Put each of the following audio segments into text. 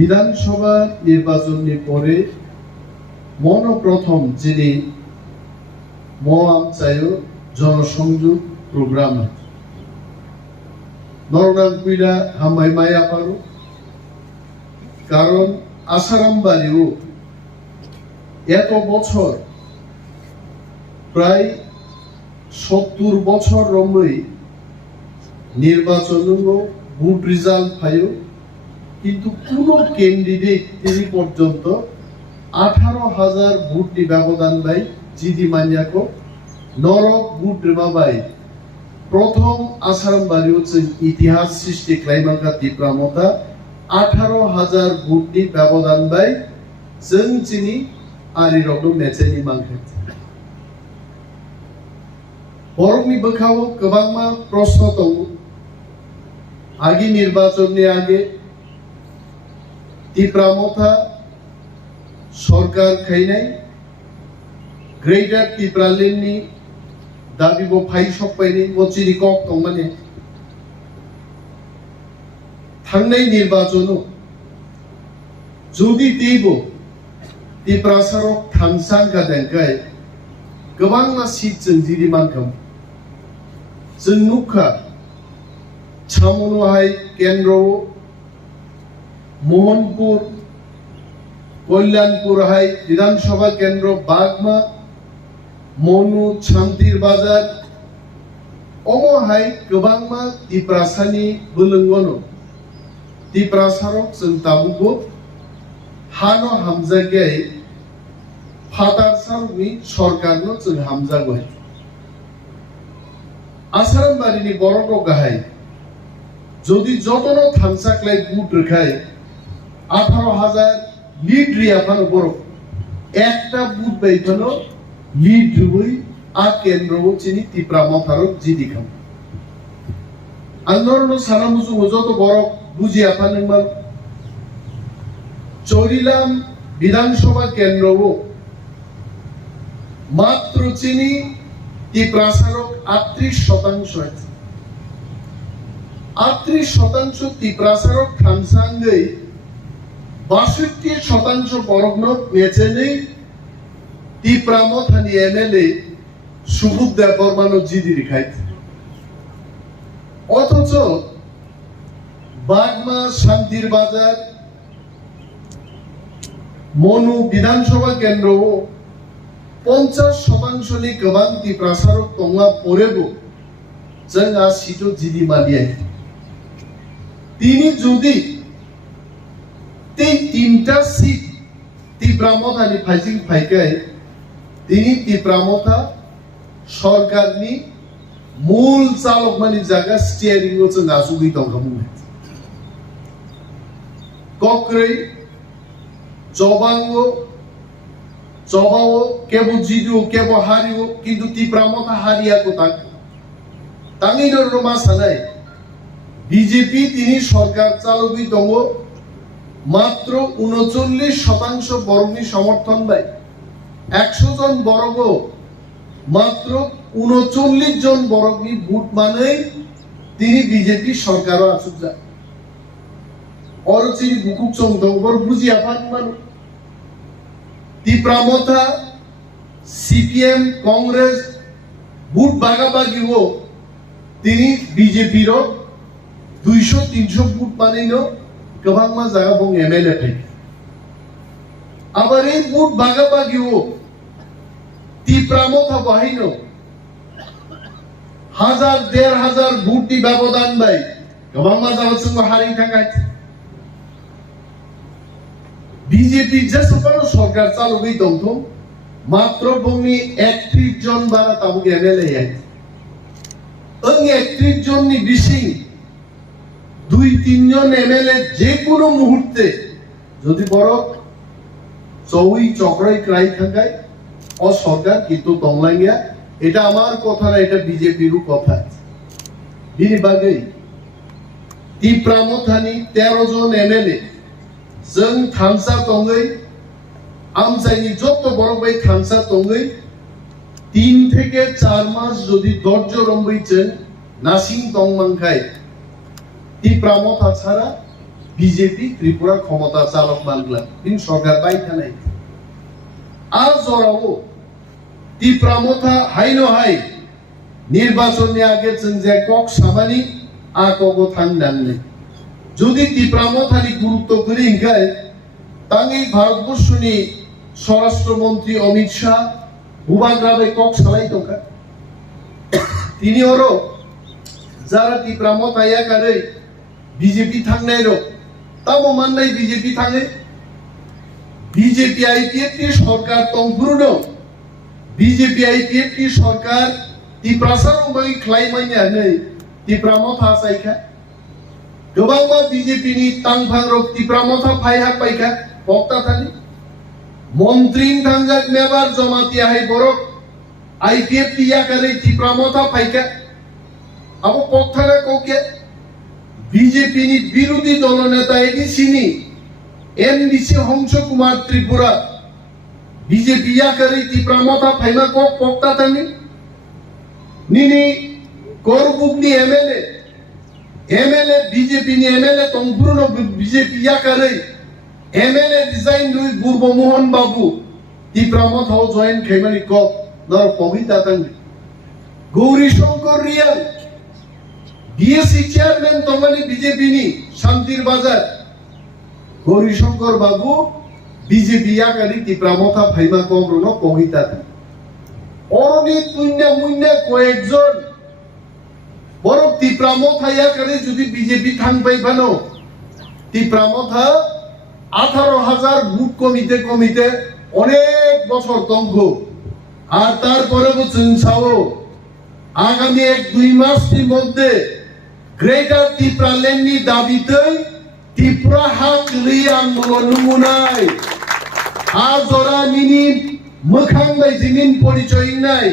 বিধানসভা নির্বাচনের পরে মনপ্রথম যিনি মহামচায় জনসংযোগ প্রোগ্রাম নরনাং কুইলা হামাই মায়া পারো কারণ আসারাম বাড়িও এত বছর প্রায় 70 বছর রমই নির্বাচন ভোট রেজাল্ট পাইও কিন্তু কোন ক্যান্ডিডেট তিনি পর্যন্ত 18,000 ভোট নি ব্যবধান বাই জিদি মানিয়াকো নরক ভোট রেমা বাই প্রথম আসারাম বাড়ি হচ্ছে ইতিহাস সৃষ্টি ক্লাইমাকা তিপ্রা মতা 18,000 ভোট নি ব্যবধান বাই जों চিনি আরি রকম মেচেনি মাংখে বরংনি বখাও गोबांमा प्रश्न दं आगे निर्वाचननि आगे तिप्रामथा सरकार खैनाय ग्रेटर तिप्रालेण्डनि दाबिबो फाइ सपायनि मचिनि कक दं माने थांनाय निर्वाचनाव जुदि तेबो तिप्रासारक थांसां गादेंखाय गोबांना सीट जों जिरि मानखाम जों नुखा छामुनुहाय केंद्र मोहनपुर कल्याणपुर हाय विधानसभा केंद्र बागमा मनु शांतिर बाजार अमहाय गोबांमा तिप्रासानि बोलोंगनो तिप्रासारक जों ताबुगो हानो हामजागाय फादार सारनि सरकारनो जों हामजागय आसाराम बारिनि बरग गाहाय যদি যতনো থামসাকলাই বুট রেখায় 18,000 লিড রিয়াফানো বড় একটা বুট বাইফানো লিড রুই আ কেন্দ্রও চিনি তিপ্রা মথারক জিদি খাম আন্দোলন সানামুজু যত বড় বুঝি আফানমান চরিলাম বিধানসভা কেন্দ্রও মাত্র চিনি তিপ্রাসারক 38% আছে 38% तिप्रासारक थांसांगै 62% बरग्न मेचेनै तिप्रामथानि एमएलए सुबुद देबबर्मानो जिदि रिखाय অথচ বাগমা শান্তির বাজার মনু বিধানসভা কেন্দ্রও 50% नि गोबां तिप्रासारक दंगा परेबो जों आ सिटो जिदि मालियाय তিনি যদি তিনটা সিট তিপ্রামথানি ফাইজিং ফাইকায় তিনি তিপ্রামথা সরকারনি মূল চালক মানে জায়গা স্টিয়ারিং হচ্ছে নাসুগি দংখামু ককরই চবাও কেবো জিদু কেবো হারিও কিন্তু তিপ্রামথা হারিয়া কোথাক তাঙ্গিনর রোমা সানাই বিজেপি তিনি সরকার চালকই দङ মাত্র 39% বরংনি সমর্থন বাই 100 জন বরগ মাত্র 39 জন বরংনি ভোট মানে তিনি বিজেপি সরকারও আসুক যা অরচিনি বুকুক চং দংবর বুঝি আফান মান তিপ্রামথা সিপিএম কংগ্রেস ভোট বাগাবাগিও তিনি বিজেপির 200-300 ভোট মানিনো गोबांमा जागा बं एमएलए फाइ आबार এই ভোট বাগাবাগিও তিপ্রামথা বাহিনো 1000-1500 ভোট দি ব্যবধান বাই गोबांमा जागा সঙ্গ হারি থাকায় বিজেপি যেসপানো সরকার চালুই দংথ মাত্র বংনি 31 জন বারা তাবুক এমএলএ আই ওই 31 জন নি বিশিং 2-3 জন এমএলএ যে কোনো মুহূর্তে যদি বড় চৌই চক্রাই ক্রাই থাকায় ও সরকার কিন্তু দংলাঙ্গিয়া এটা আমার কথা না এটা বিজেপিরও কথা বিনি বাগৈ তিপ্রামথানি 13 জন এমএলএ जों थामसा दङै আমচাইনি যত বড় বাই থামসা দङै 3 থেকে 4 মাস যদি ধৈর্য রম্বইছেন নাসিং দংমানখাই তিপ্রামথা ছাড়া বিজেপি ত্রিপুরা ক্ষমতা চালক মানলাম কিন্তু সরকার বাইথা নাই আর জরাও ত্রিপুরা মথা হাইনো হাই নির্বাচনের আগে जों যে কক সামানি আকগো থাংদাননে যদি ত্রিপুরা মথানি গুরুত্ব করে হিংগায় তাঙ্গি ভারতবর্ষনি স্বরাষ্ট্রমন্ত্রী অমিত শাহ হুবাগ্রাবে কক সালাই দোকা তিনি ওরো যারা ত্রিপুরা মথায়া করে বিজেপি থাংনাই রো তাও মাননাই বিজেপি থাঙে বিজেপি আইপিএফ টি সরকার তংপুরনো বিজেপি আইপিএফ টি সরকার ত্রিপ্রাসারंबाय ख्लाइमायनानै ত্রিপুরা মথা सायखा गोबांबा बिजेपि नि तांफांरक ত্রিপুরা মথা फायहा पायखा पक्ता थानि मन्त्री थांजाक मेबार जमाती हाय बरक आईपीएफ टी याकारै ত্রিপুরা मथा फायखा अब पक्ताना कोके বিজেপি नि বিরোধী দলনেতা এডিসিনি এমডিসি হংস কুমার ত্রিপুরা বিজেপি याकारै ত্রিপুরা मथा फायमा कोक पक्ता थानि निनी कोरबुकनी एमएलए बीजेपी नि एमएलए तंपुरनो बीजेपी याकारै एमएलए डिजाइन दुई गुरबो मोहन बाबू ত্রিপুরা मथाव जॉइन खैमानि को नर पविता तंग गौरी शंकर रियाल बीएससी चेयरमैन तंगनि बीजेपी नि शांतिर बाजार गौरी शंकर बाबू बीजेपी याकारै ত্রিপুরা मथा फाइमा कोब्रनो पविता तंग অরনি তুইনা মুইনা কয়েকজন বড় ত্রিপুরা মথায়া করে যদি বিজেপি থাংবাইবানো ত্রিপুরা মথা 18,000 বুথ কমিতে অনেক বছর তঙ্গ আর তারপরে বলছেন সাও আগামী 1-2 মাসের মধ্যে গ্রেটার টিপ্রালেননি দাবিতে ত্রিপুরা হাক লিয়ে আন্দোলন নমুনায় আজরা নিনি मोखां बायदिनिन परिचय नाय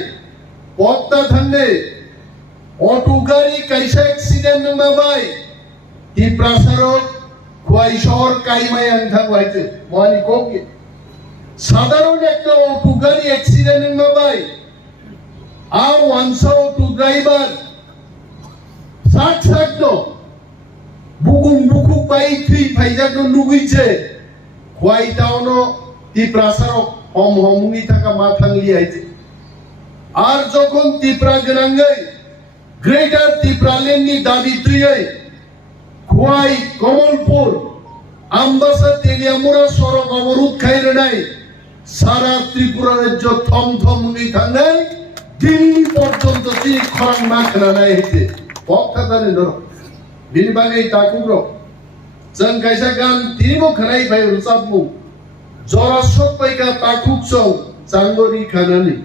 पक्ता थांने अटो गाड़ी कैसा एक्सीडेंट नमाबाय ত্রিপ্রাসারক খোয়াই শহর কাইমাই আংথাং হইছে মানি কোকে সাধারণ একটা অটো গাড়ি অ্যাক্সিডেন্ট নমাবাই আর ওয়ানসা অটো ড্রাইভার সাকসাকনো বুকুক বাই থ্রি ফাইজাকনো নুগুইছে খোয়াই টাউনো ত্রিপ্রাসারক हमहुंगी थाका माथांगली आइছে আর যখন ত্রিপুরা গনাঙ্গাই গ্রেটার ত্রিপ্রালেননি দাবি তুই খোয়াই কমলপুর আমবাসা তেলিয়ামুড়া সড়ক অবরোধ খাইরনাই সারা ত্রিপুরা রাজ্য থমথমুনি থাঙ্গাই দিল্লি পর্যন্ত তিনি খরাং মাখনানাই হইছে পক্তাদানে নর বিনিবাগে তাকুব্র जों কাইসা গান তিনিবো খনাই ভাই রুসাবমু জরাসক পাইকা তাকুক চং চাঙ্গরি খানানি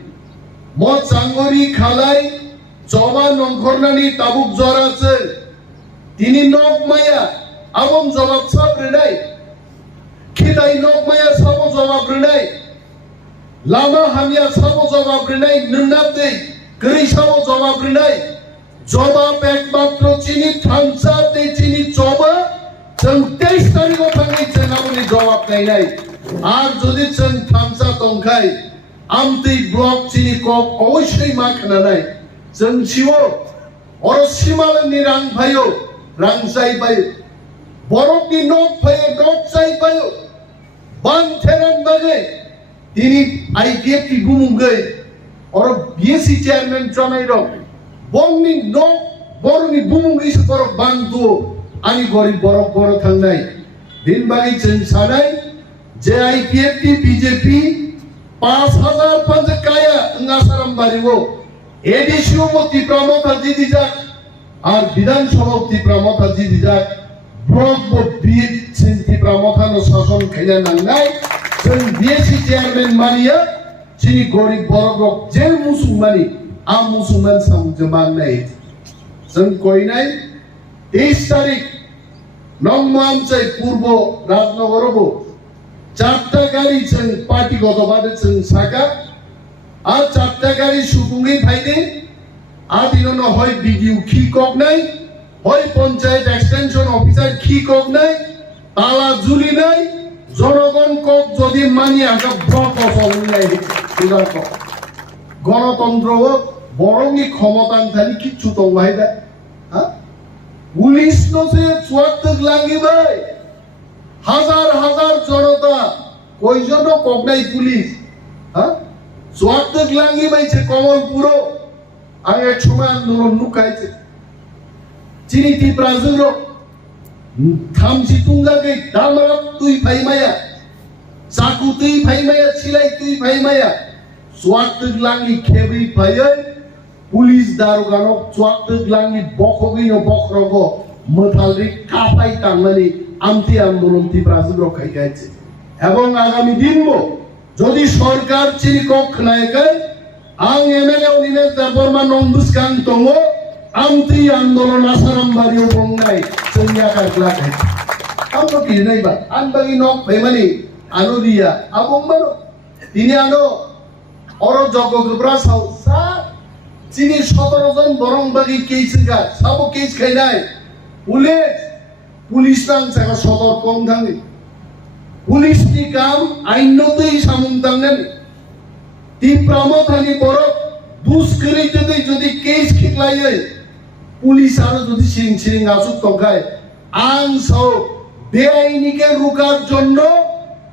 ম চাঙ্গরি খালাই জবা নংখরনানি তাবুক জরাছে তিনি নক মায়া আবম জবাব সাব রেনাই খিদাই নক মায়া সাবো জবাব রেনাই লামা হামিয়া সাবো জবাব রেনাই নন্নাতে গরি সাবো জবাব রেনাই জবাব একমাত্র চিনি থামসাতে চিনি চবা जों 23 তারিখও থাঙ্গি চেনাবনি জবাব নাই আর যদি जों থামসা তংখাই আমতি ব্লক চিনি কক অবশ্যই মাখনা নাই जों শিও অর সীমালনি রাং ভাইও রাং চাই পাই বরকনি নক ভাইও নক চাই পাইও বান থেরান বাগে তিনি আইপিএফ টি গুমুঙ্গৈ অর বিএসসি চেয়ারম্যান চনাই রক বংনি নক বরনি গুমুঙ্গিস বরক বান দু आनी गरीब बड़ थांनाय बिनबागी जों सानाय जे आईपीएफ टी बीजेपी 5,000 पंज काया अंगासाराम बारिवो एडिसिओ मो ত্রিপুরা मथा जिदि जाक आर विधानसभा ত্রিপুরা मथा जिदि जाक ब्लक बो बीएड जों ত্রিপুরা मथा नो शासन खायना नांनाय जों बीएससी चेयरमैन मानिया जिनि गरीब बड़ जेल मुसुमानी आ मुसुमान साम जमानाय जों कइनाय 23 तारिख नंगमामचाई पूर्व राजनगरबो 4टा गाड़ी जों पार्टीगतभाবে जों साका আর 4टा गाड़ी सुबुंगै फाइदे आदिनो হয় বিডিও কি কগনাই হয় পঞ্চায়েত এক্সটেনশন অফিসার কি কগনাই তালা ঝুলি নাই জনগণ কক যদি মানি আগা ব্লক চলনাই সুদার ক গণতন্ত্র বরংনি ক্ষমতান থালি কিচ্ছু তো ভাইদা হ্যাঁ পুলিশ নো সে চুয়াত্তর লাগি ভাই কয়জন কগনাই পুলিশ হ্যাঁ সোয়াত্তক লাঙ্গি বাইছে কমলপুর আর এক সময় আন্দোলন নুকাইছে চিনি তিপ্রাজুর থামছি তুঙ্গাকে দামরা তুই ভাইমায়া চাকু তুই ভাইমায়া ছিলাই তুই ভাইমায়া সোয়াত্তক লাঙ্গি খেবি ভাইয় পুলিশ দারোগানো সোয়াত্তক লাঙ্গি বকগিনো বকরগ মথালরি কাপাই তাংমানি আমতি আন্দোলন তিপ্রাজুর রক্ষাই গাইছে এবং আগামী দিনবো যদি সরকার চিনি খনায়কে আং এমএলএ উনিনে তারপরমা নন্দুসকাং তঙ্গো আমতি আন্দোলন আসারামবাড়িও বংনাই চঙ্গিয়া কারক্লাকে আমতো কিরনাই বা আনবাগি নক ভাইমানি আনো দিয়া আবংবানো তিনি আনো অর জগগব্রা সাউ সা চিনি 17 জন বরংবাগি কেইসগা সাবো কেইস খাইনাই পুলিশ নাং সাগা সদর কম থাঙ্গি পুলিশ ni কাম আইনতেই সামুন্তাঙ্গেন তিপ্রামথানি বড় দুষ্কৃতিতে যদি কেস খিকলাই পুলিশ আর যদি সিং আসুক তঙ্কায় আং সাও বেআইনিকে রুকার জন্য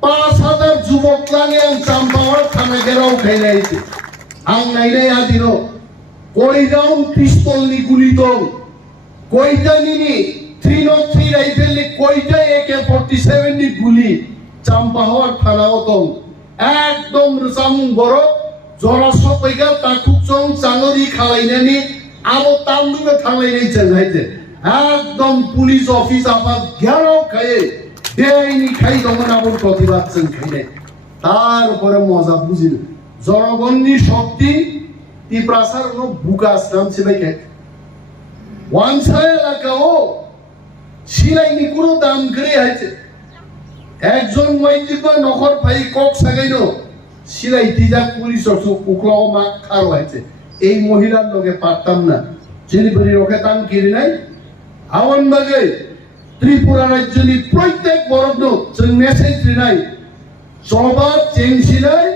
5000 যুবক লাগে আং চাম্পাওয়ার থানা গেরাও খাইলাইছে আং নাইনাই আদিনো কই রাউন্ড পিস্তল নি গুলি দং কইটা নিনি 303 রাইফেল নি কইটা AK47 নি গুলি চাম্পাওয়ার থানাও দং একদম রসামুং বড় জরা সপাইগা তাকুচং চাঙরি খালাইনানি আবো তামদুগে থালাইনাই চাইতে একদম পুলিশ অফিস আপাত গেরাও খায়ে বেআইনি খাই দমন আবর প্রতিবাদ চান খাইনে তারপরে মজা বুঝিল জনগণনি শক্তি তিপ্রাসার নো বুকাস নাম ছিলাইকে ওয়ানসাই এলাকাও সিলাইনি কোনো দাম করে আছে একজন মাইজিবা নখর ভাই কক সাগাইনো সিলাই তিজা পুলিশ অসু কুকলাও মা খারো আছে এই মহিলার লগে পারতাম না চিনিপুরি রকে তান কিরি নাই আওয়ান বাগে ত্রিপুরা রাজ্যনি প্রত্যেক বরগ্ন जों মেসেজ দিনাই চবা চেংসিলাই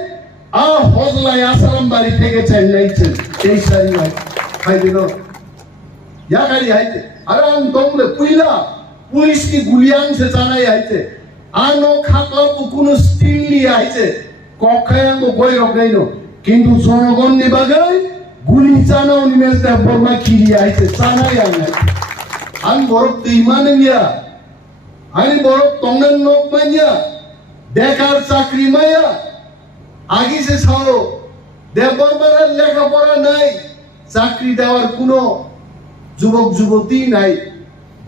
আ হজলাই আসারাম বাড়ি থেকে চাইলাইছেন এই সারি নাই খাইদিন ইয়া গাড়ি আইতে আর আন দমলে পুইলা পুলিশ কি গুলিয়াং সে জানাই আইতে আনো খাতলা কোনো স্টিল নিয়ে আইছে কখায়াঙ্গ বই রকাইনো কিন্তু জনগণ নিবাগাই গুলি চানাও নিমেস দে বর্মা কিরি আইছে চানাই আনাই আন বরক তুইমানে নিয়া আনি বরক তঙ্গন নক মাইয়া বেকার চাকরি মাইয়া আগে সে ছাও দেববর্মার লেখাপড়া নাই চাকরি দেওয়ার কোনো যুবক যুবতী নাই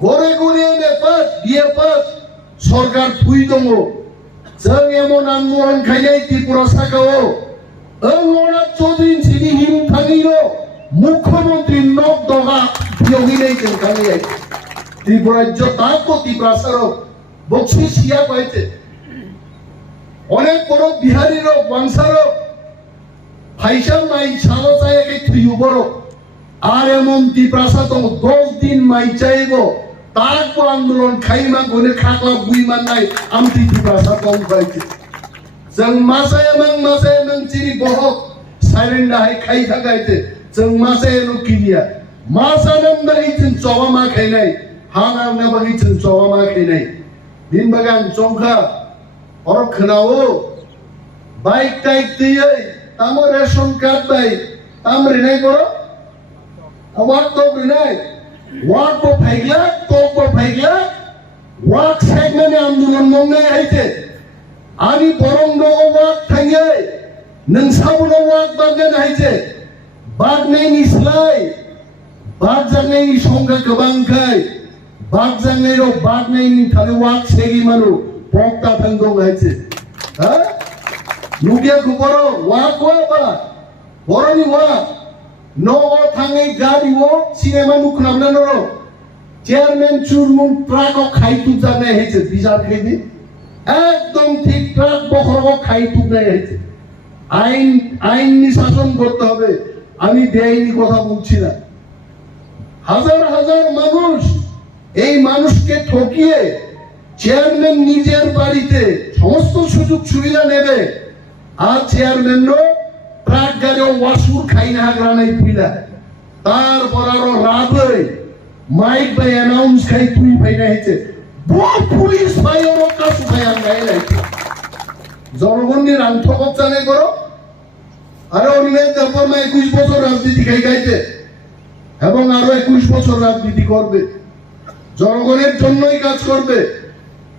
ঘরে ঘরে নেপাত বিয়ে পাত সরকার থুই দङ जों এমন আন্দোলন খাইলাই ত্রিপুরা শাখাও ওনা চৌধুরী সিনি হিম থানিলো মুখ্যমন্ত্রী নক দগা বিয়োগিলাই जों খাইলাই ত্রিপুরা যতাকো ত্রিপ্রাসার বক্সি সিয়া পাইতে অনেক বড় বিহারীর বংশার ফাইসাম নাই সালসায়কে থুইউ বড় আর এমন ত্রিপ্রাসাদ 10 দিন মাই চাইবো তারপর আন্দোলন খাইমা গনে খাকলা বুইমা নাই আমতি ত্রিপ্রাসাদ কম পাইছে जों মাসায় চিনি বহক সাইলেন্ডা হাই খাই থাকাইতে जों মাসায় নো কিনিয়া মাসানাম বাগি जों চবা মা খাইনাই হানাম না বাগি जों চবা মা খাইনাই দিন বাগান চংখা অর খনাও বাইক টাইক দিয়ে তাম রেশন কার্ড বাই তাম রিনাই করো আওয়াত তো রিনাই ওয়াক পো ফাইগলা কক পো ফাইগলা ওয়াক সেগমেন্ট আন্দোলন মংনাই আইতে আনি বরং নো ওয়াক থাইয়ে নংসাবুনো ওয়াক বাগন আইতে বাগনাইনি স্লাই বাগজাংনাইনি সংখ্যা गोबांखाय বাগজাংনাইরো বাগনাইনি থালে ওয়াক সেগি মানো পক্তা থাংদং আইছে হ্যাঁ নুগিয়া গুবরো ওয়াক ওয়াবা বরনি ওয়াক नो थांगे गाड़ी वो सिनेमा नुखनामना नरो चेयरमैन चुरमुन ट्राक खाइतु जाने हेছে বিজার খেদি একদম ঠিক ট্রাক বখরব খাইতু নাই হেছে আইন নিশাসন করতে হবে আমি বেআইনি কথা বলছি না হাজার হাজার মানুষ এই মানুষকে ঠকিয়ে চেয়ারম্যান নিজের বাড়িতে সমস্ত সুযোগ সুবিধা নেবে আর চেয়ারম্যানও ট্রাক গাড়িও ওয়াসুর খাইনা গ্রানাই পিলা তারপর আরো রাত হয়ে মাইক বাই অ্যানাউন্স খাই তুই ভাইনা হেছে বড় পুলিশ ভাই ওর কাছে ভাই আঙ্গাই লাইছে জনগণের রান্থকত জানে করো আরো অনিমেষ দেববর্মা 21 বছর রাজনীতি খাইছে এবং আরো 21 বছর রাজনীতি করবে, জনগণের জন্যই কাজ করবে।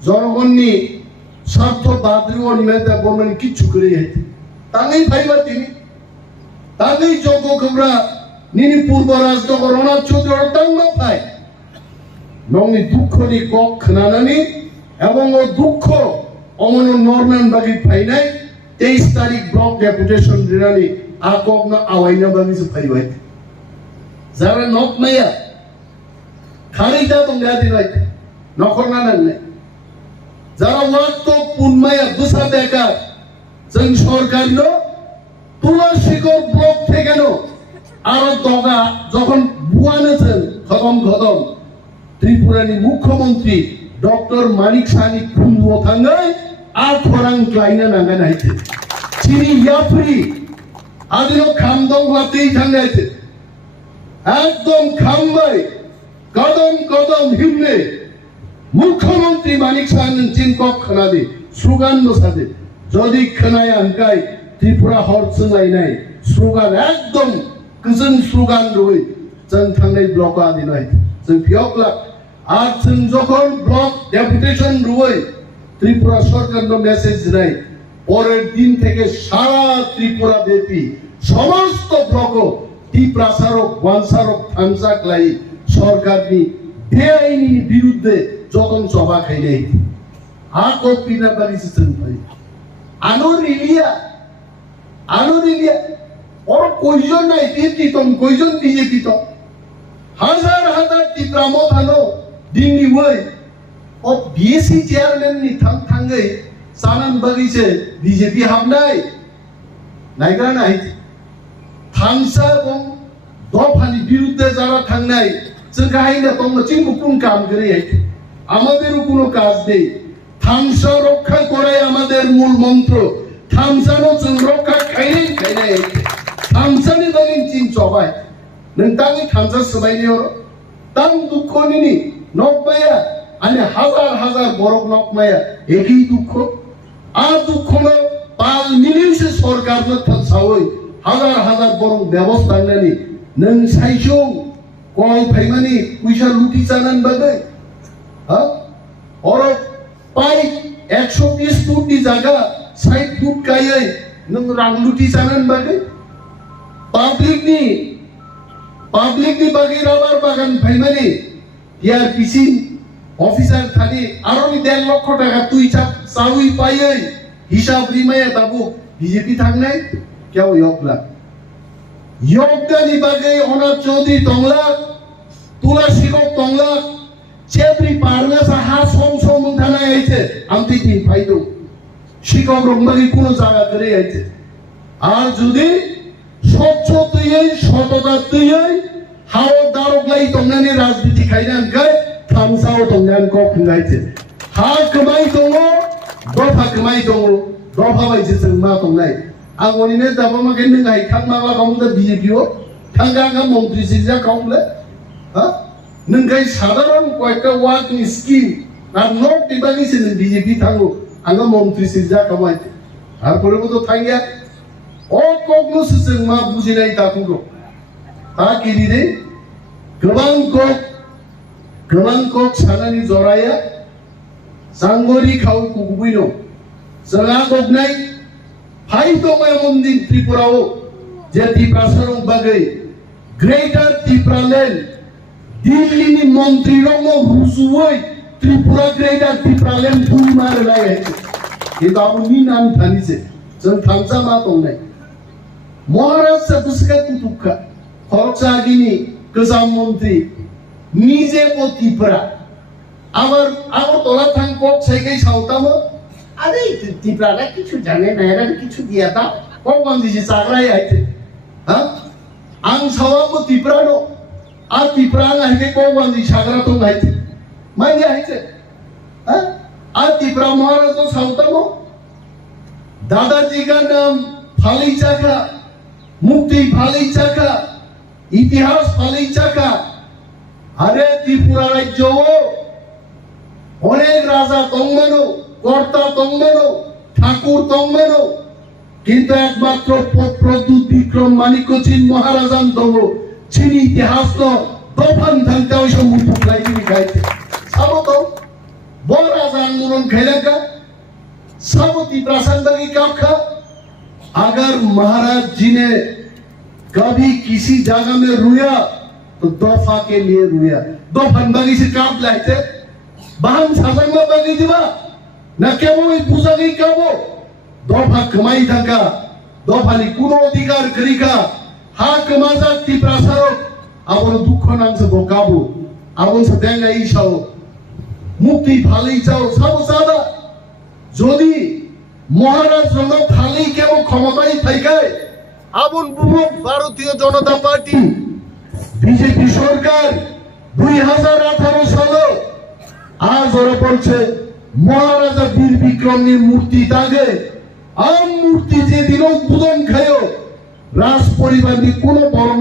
জনগণ নি স্বার্থ বাদরিও অনিমেষ দেববর্মা কিচ্ছু করে যাইতে তাঙ্গেই ভাইবা তিনি তাঙ্গেই যোগ্য খবরা নিনি পূর্ব রাজনগর অনাথ চৌধুরী তাঙ্গা পায় নংনি দুঃখ নি কক খানানি এবং ও দুঃখ অমন নরম্যান বাগি ফাইনাই 23 তারিখ ব্লক ডেপুটেশন দিনানি আকক না আওয়াইনা বাগি সে ফাইবাই যারা নক মাইয়া খারিটা তোমরা দিনাই নখর না নান্নে যারা ওয়াক্ত পুনমাইয়া বুসা বেকার जों সরকার নো তুলাশিকর ব্লক থেকে নো আর দগা যখন বুয়ানেছেন খতম ত্রিপুরানি মুখ্যমন্ত্রী ডক্টর মানিক সানি খুনবো থাঙ্গাই আর খরাং ক্লাইনা নাঙ্গা নাইছে চিনি ইয়াফরি আদিনো খামদং হাতেই থাঙ্গাইছে একদম খামবাই কদম হিমনে মুখ্যমন্ত্রী মানিক সানি চিন কক খানাদে স্লোগান বসাদে যদি খানায় আনকাই ত্রিপুরা হরসনাই নাই স্লোগান একদম গোजोन স্লোগান রই जों थांनाय ब्लक आदि নাই जों फियकला আর जों যখন ব্লক ডেপুটেশন রই ত্রিপুরা সরকারের মেসেজ নাই পরের দিন থেকে সারা ত্রিপুরা ব্যাপী সমস্ত ব্লক টিপ্রা সারক ওয়ানসারক থামসাক লাই সরকারনি বেআইনি বিরুদ্ধে যখন সভা খাইলাই আ কপিনা বালিছে जों ভাই আনোরিলিয়া ওর কয়জন নাই দিতম কয়জন বিজেপি তো হাজার টিপ্রা মথানো দিননি ওই ও বিএসসি চেয়ারম্যান নি থাঙ্গै সানান বাগিছে বিজেপি হাবনাই নাইগা নাই থাংসা এবং দফানি বিরুদ্ধে যারা থাঙ্গনাই जों গাইনা তো চিংকু কোন কাম করে আমাদেরও কোনো কাজ নেই থাংসা রক্ষা করাই আমাদের মূল মন্ত্র থামসানো जों রক্ষা খাইনাই थामसानि बागै चिन चबाय नोंथांनि थामसा सोबायनि तां दुखनिनि नकमाया आनि हाजार बरक नकमाया एखि दुख आ दुखनो पाल मिलिसे सरकारनो थासावै हाजार बरक व्यवस्था नानि नों साइसौ कल फाइमानि पैसा लुटि जानान बागै हा और पाइ 120 फुटनि जागा 60 फुट गायै नों रां लुटि जानान बागै পাবলিকনি বাকি রাবার বাগান ফাইমানি টিআরপিসি অফিসার থানি আরনি 1.5 লক্ষ টাকা তুই চাউই পাইই হিসাব রিমায়া তাবু বিজেপি থাকনাই কেউ ইয়কদানি বাগে অনা চৌধুরী তংলা তুলা শিকক তংলা চেত্রি পারলে সাহা সম থানায় আইছে আমতি তিন ফাইদো শিকক রংবাগি কোনো জায়গা করে আইছে আর যদি স্বচ্ছ তুই সততা তুই হাও দারগলাই তংনানি রাজনীতি খাইনান গায় থামসাও তংনান ক খুনাইছে হা কমাই দङ দফা কমাই दङ দফা বাইছে जों मा তংনাই आं अनिने दाबा गे नों हाय खान माबा गावदा बीजेपी ओ थांगा मन्त्रि सिजा गावले हा नों गाय साधारण कयटा वार्डनि स्किम আর নট দিবানি से बीजेपी थांगो आंगा मन्त्रि सिजा गावबाय আর পরেও তো थांगिया अ कग्नुस जों मा बुजिनाय दाखुगो ता गिरिदे गोबां कक सानानि जराया सांगरि खाव कुगुबिनो जोंहा गबनाय फाइ दङै मन्दिर त्रिपुराव जे तिप्रासरं बागै ग्रेटर तिप्रालेण्ड दिल्लीनि मन्त्रि रङ रुजुयै त्रिपुरा ग्रेटर तिप्रालेण्ड बुइ मारलाय কিন্তু আপনি নাম থানিছে जों थामसा मा दंनाय महाराष्ट्र बुसका कुतुबका खरचागिनी गोजाम मन्त्रि निजे तिप्रा আবার তোলা থাং কক সাইকাই সাউতামো আরে তিপ্রারা কিছু জানে না এরা কিছু দিয়া দাও কখন দিছে চাগরাই আইছে হ্যাঁ আং সাওয়ামো তিপ্রানো আর তিপ্রা না হেকে কখন দি সাগরা তো আইছে মাইনে আইছে হ্যাঁ আর তিপ্রা মহারাজ সাউতামো दादाजी का नाम फालिचा का मुक्ति फालिचा का इतिहास फालिचा का अरे त्रिपुरा राज्य अनेक राजा तंगमानो कर्ता तंगमानो ঠাকুর তঙ্গেরও কিন্তু একমাত্র প্রদ্যুৎ বিক্রম মানিক্য চিন মহারাজান তঙ্গ চিনি ইতিহাস তো দফান থাকতে ওই সব মুখলাই চিনি খাইছে সাবত বড় রাজা আন্দোলন খেলেকা साबती प्रासंगिक का अगर महाराज जी ने कभी किसी जगह में रुया तो दफा के लिए रुया दफा बगी से काम लाए थे बाहम साजन में बगी दिवा न क्या वो पूजा गई क्या वो दफा कमाई था का दफा ली कुनो अधिकार करी का हाँ कमाजा तिप्रा सरो अब वो दुख नाम से बोकाबू अब उनसे देंगे ईशाओ मुक्ति फाली जाओ सब सादा যদি মহারাজ রঙ খালি কেবল ক্ষমতায় থাকে আবুল বুবক ভারতীয় জনতা পার্টি বিজেপি সরকার 2018 সালে আজ ওরা বলছে মহারাজা বীর বিক্রমের মূর্তি তাগে আম মূর্তি যে দিন উদ্বোধন খায়ও রাজ পরিবার নি কোন বড়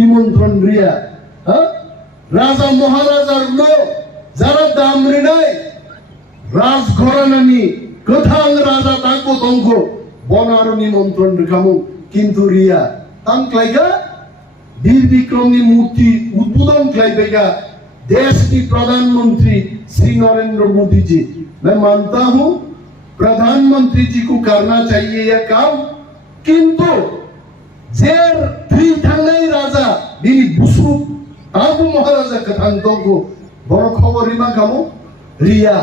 নিমন্ত্রণ রিয়া রাজা মহারাজার লোক যারা দামরি নাই রাজ ঘরানানি কোথাং রাজা তাকো তঙ্গ বনার নিমন্ত্রণ রেখামু কিন্তু রিয়া তাম ক্লাইগা বীর বিক্রমনি মূর্তি উদ্বোধन क्लाइबेगा देश की प्रधानमंत्री श्री नरेंद्र मोदी जी मैं मानता हूं प्रधानमंत्री जी को करना चाहिए यह काम किंतु जेर थ्री थांगनाय राजा बिनि बुसु आबु महाराजा कथां तंगो बड़ खबर रिमा खामु रिया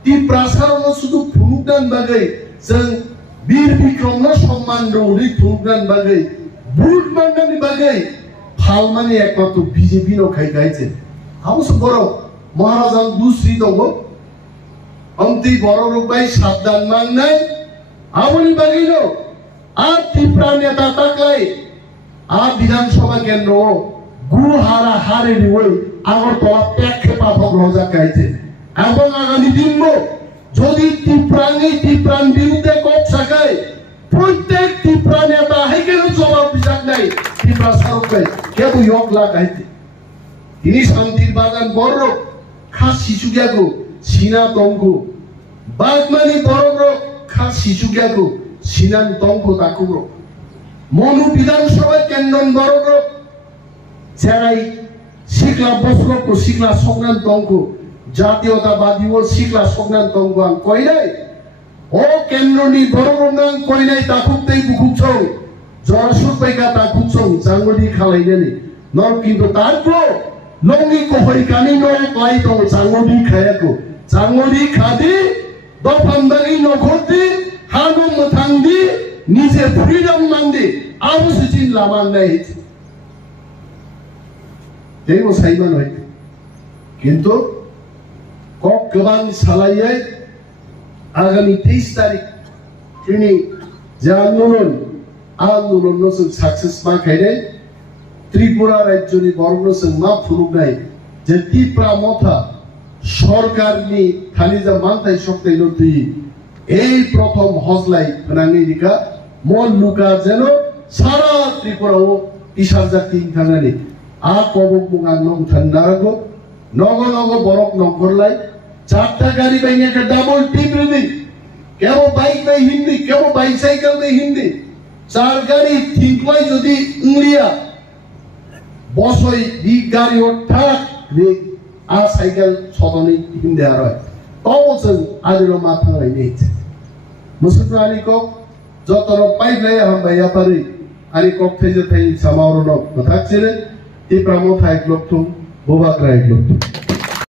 Tipra sarana sudu phulukdan bagai जों বীর বিক্রম সম্মান রৌরি ফুলগান বাগৈ বুট মান্ডানি বাগৈ ফালমানি একমাত্র বিজেপি নো খাই গাইছে হাউস বড় মহারাজান দুশ্রী দগ অন্তি বড় রূপাই সাবধান মাংনাই আমনি বাগিল আর ত্রিপুরা নেতা তাকলাই আর বিধানসভা কেন্দ্র গুহারা হারে নিবই আগরতলা প্রেক্ষেপা ভগ রজা গাইছে এবং আগামী দিন যদি ত্রিপ্রাণ বিরুদ্ধে কপ শাখায় প্রত্যেক ত্রিপ্রা নেতা হেকেন জবাব বিচার নাই ত্রিপ্রা সরকার কেউ ইয়ক লাগাইতে তিনি শান্তির বাগান বড় খাস শিশু গ্যাগো সিনা তঙ্গ বাগমানি বড় খাস শিশু গ্যাগো সিনান তঙ্গ তাকুর মনু বিধানসভায় কেন্দ্র বড় যারাই শিখলা বসলক শিখলা সংগ্রাম তঙ্গ জাতীয়তাবাদী ও শিখলা সংগ্রাম তঙ্গান কইলাই ও কেন্দ্রনি বড়রঙ্গান কইলাই তাকুতেই বুকুছং জরাসুর পাইকা তাকুছং জাঙ্গলি খালাইনানি নর কিন্তু তারপর লঙ্গি কহই কানি নয় ক্লাই দং জাঙ্গলি খায়াকো জাঙ্গলি খাদি দফান্দারি নখরদি হানু মথাংদি নিজে ফ্রিডম মানদি আবুসিচিন লামান নাই তেও সাইমান হয় কিন্তু ককবান সালাইয়াই আগামী 23 তারিখ তিনি যে আন্দোলন নসুন সাকসেস মা খাইলে ত্রিপুরা রাজ্যনি বর্ণসং মা ফুরুগনাই যে ত্রিপুরা মথা সরকারনি খালি যা মানতাই শক্তি নতুই এই প্রথম হজলাই নাঙ্গি নিকা মন লুকা যেন সারা ত্রিপুরা ও ইশার জাতি থানানি আ কবক মুঙা নং থান্নারাগো নগ নগ বরক নগরলাই চারটা গাড়ি বাইনে একটা ডাবল টিপ রেদি কেউ বাইক বাই হিন্দি কেউ বাইসাইকেল বাই হিন্দি চার গাড়ি ঠিকলাই যদি ইংলিয়া বসই দি গাড়ি ওঠাক আর সাইকেল সদনি হিন্দি আর হয় তবসন আদির মাথা লাই নেইছে মুসুত আলী কক যতর পাইলাই হামবাই আপারি আলী কক থেকে থাই সামাওরন কথাক ছিলে টিপ্রা মথা এক লক্ষ বোবাকরা এক লক্ষ